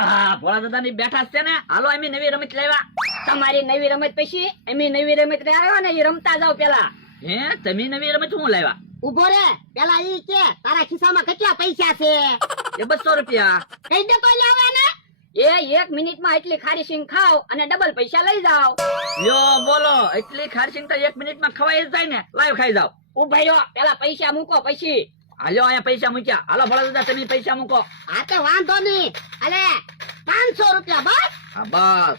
હા ભોળા દાદા ની બેઠા છે ને, હાલો અમે નવી રમત લાવ્યા. તમારી નવી રમત પછી અમે નવી રમત આવ્યા ને એ રમતા જાવ પેલા. હે તમે નવી રમત શું લાવ્યા? ઉભો રે, પેલા ઈ કે તારા ખિસ્સામાં કેટલા પૈસા છે? એ 200 રૂપિયા. કઈ દે તો લાવે ને. એ 1 મિનિટમાં એટલી ખારી સિંગ ખાવ અને ડબલ પૈસા લઈ જાવ. યો બોલો, એટલી ખારસિંગ તો 1 મિનિટમાં ખવાઈ જ જાય ને. લાવ ખાઈ જાવ. ઉભા રહ્યો, પેલા પૈસા મૂકો પછી. હાલો અહીંયા પૈસા મૂક્યા. હાલો ભોળા દાદા તમે પૈસા મૂકો. હા તો વાંધો નહીં. અલે 500 રૂપિયા બસ. હા બસ.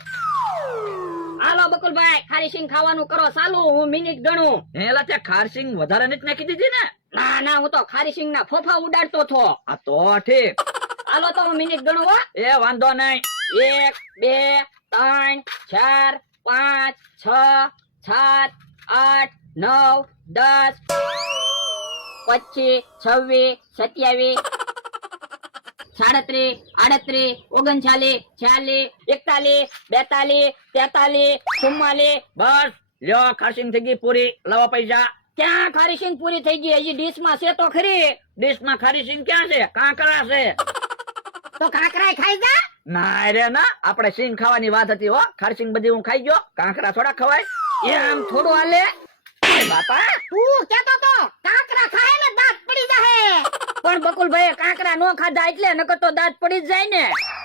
હાલો બકુલભાઈ, ખારી સિંગ ખાવાનું કરો ચાલુ, હું મિનિટ ગણું. હેલા ત્યાં ખારસિંગ વધારે નથી નાખી દીધી ને? ના ના, હું તો ખારી સિંગ ના ફોફા ઉડાડતો થો. આ તો ઠીક. હાલો તો હું મિનિટ ગણું હો. એ વાંધો નહીં. 1 2 3 4 5 6 7 8 9 10 25 26 27 37 38 39 40 41 42 43 44. બસ લ્યો, ખારસિંગ થઈ ગઈ પૂરી. લાવો પૈસા. ક્યાં ખારી સિંગ પૂરી થઈ ગઈ? હજી ડીશ માં છે તો ખરી. ડીશમાં ખારીસિંગ ક્યાં છે? કાંકરા છે. તો કાકરાય ખાઈ જા. ના રે ના, આપણે સિંગ ખાવાની વાત હતી હો. ખારસિંગ બધી હું ખાઈ ગયો, કાંકરા થોડા ખવાય? એમ થોડું હાલે. બાપા તું કેતો તો કાકરા ખાય ને દાંત પડી જાહે. પણ બકુલભાઈ કાંકરા નો ખાધા એટલે નકર તો દાંત પડી જ જાય ને.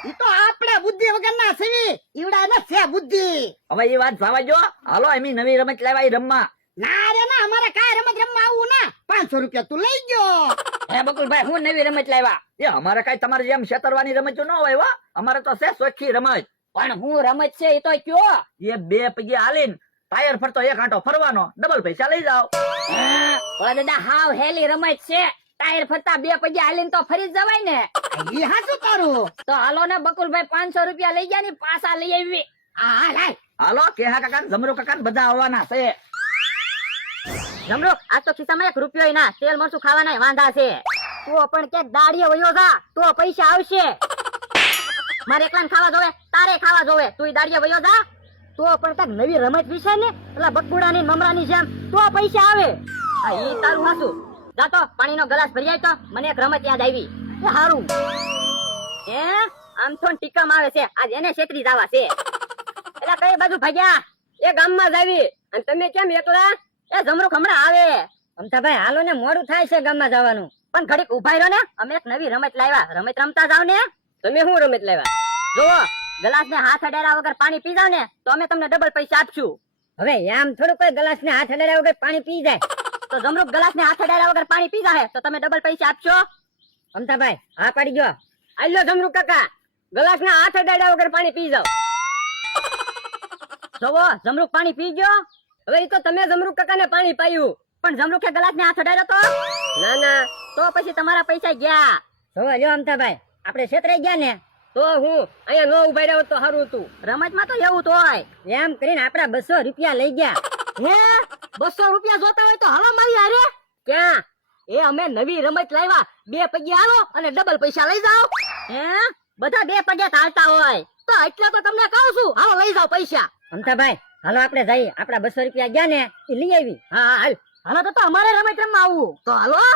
ઈ તો આપણે બુદ્ધિ વગરના સીવી. ઈવડા ને છે બુદ્ધિ. હવે એ વાત જવા જો. હાલો એમી નવી રમત લાવ્યા રમવા. ના રે ના, અમારે કાંઈ રમત રમવા આવું ના. 500 રૂપિયા તું લઈ ગયો. હે બકુલભાઈ, હું નવી રમત લાવ્યા. એ અમારે કઈ તમારે જેમ છેતરવાની રમત ન હોય હો. અમારે તો છે સોખી રમત. પણ હું રમત છે એ તો કયો. એ 2 પગે હાલીને ટાયર ફરતો 1 આંટો ફરવાનો, ડબલ પૈસા લઈ જાઓ. ઓલા દાદા હાવ હેલી રમત છે. ટાયર ફરતા 2 પગે હાલીને તો ફરી જ જવાય ને. ઈ હાસું તારું. તો હાલો ને બકુલભાઈ, 500 રૂપિયા લઈ ગયા ને પાછા લઈ આવી. આ લાય. હાલો કેહા કાકા ને જમરો કાકા ને બધા આવવાના છે. જમરો, આજ તો ખિસ્સામાં 1 રૂપિયો ના, તેલ મરચું ખાવાના વાંધા છે. તો પણ ક્યાંક દાડીએ વયો જા તો પૈસા આવશે. મારે એકલાને ખાવા જોવે, તારે ખાવા જોવે, તું દાડીએ વયો જા તો પણ કાંઈક નવી રમત વિશે ને પેલા બકુડાની મમરાની જેમ તો પૈસા આવે. હા ઈ તારું હાસું. જા તો પાણીનો ગ્લાસ ભરી આય. તો મને એક રમત યાદ આવી. એ હારું એ આમ તો ટીકામાં આવે છે, આજ એને છેતરી જવા છે. એટલે કઈ બાજુ ભાગ્યા? એ ગામમાં જ આવી. અને તમે કેમ એકલા? એ જમરૂખ હમણાં આવે. અમથાભાઈ હાલો ને, મોડું થાય છે ગામમાં જવાનું. પણ ઘડીક ઉભા રહ્યો ને, અમે એક નવી રમત લાવ્યા. રમત રમતા જાવ ને. તમે શું રમત લાવ્યા? જોવો, ગ્લાસ ને હાથ અડાડ્યા વગર પાણી પી જાવ ને તો અમે તમને ડબલ પૈસા આપશું. હવે એમ થોડું કોઈ ગ્લાસ ને હાથ અડાડ્યા વગર પાણી પી જાય. તો જમરૂખ ગ્લાસ ને હાથ અડાડ્યા વગર પાણી પી જાય તો તમે ડબલ પૈસા આપશો? અમથાભાઈ હા પાડી ગયો. આલ્યો જમરૂખ કાકા, ગ્લાસ ને હાથ અડાડ્યા વગર પાણી પી જાવ. જોવો, જમરૂખ પાણી પી ગયો. હવે ઈ તો તમે જમરૂખ કાકા ને પાણી પાયું, પણ જમરૂખે ગ્લાસ ને હાથ અડાડ્યો તો? ના ના, તો પછી તમારા પૈસા ગયા. જોવો લ્યો અમથાભાઈ, આપણે છેતરાઈ ગયા ને. તો હું અહીંયા નો ઉભા રહ્યો તો સારું હતું. રમતમાં તો એવું તો હોય. એમ કરીને આપડા 200 રૂપિયા લઈ ગયા. હે 200 રૂપિયા જોતા હોય તો હાલો મારી હારે. ક્યાં? એ અમે નવી રમત લાવ્યા. 2 પગે હાલો અને ડબલ પૈસા લઈ જાઓ. હે બધા 2 પગે ચાલતા હોય તો એટલે તો તમને કહું છું, હાલો લઈ જાઓ પૈસા. અમથાભાઈ હાલો આપણે જઈએ. આપડા 200 રૂપિયા ગયા ને એ લઈ આવી. હા હાલ. હાલો તો અમારે રમત રમવા આવવું. તો હાલો.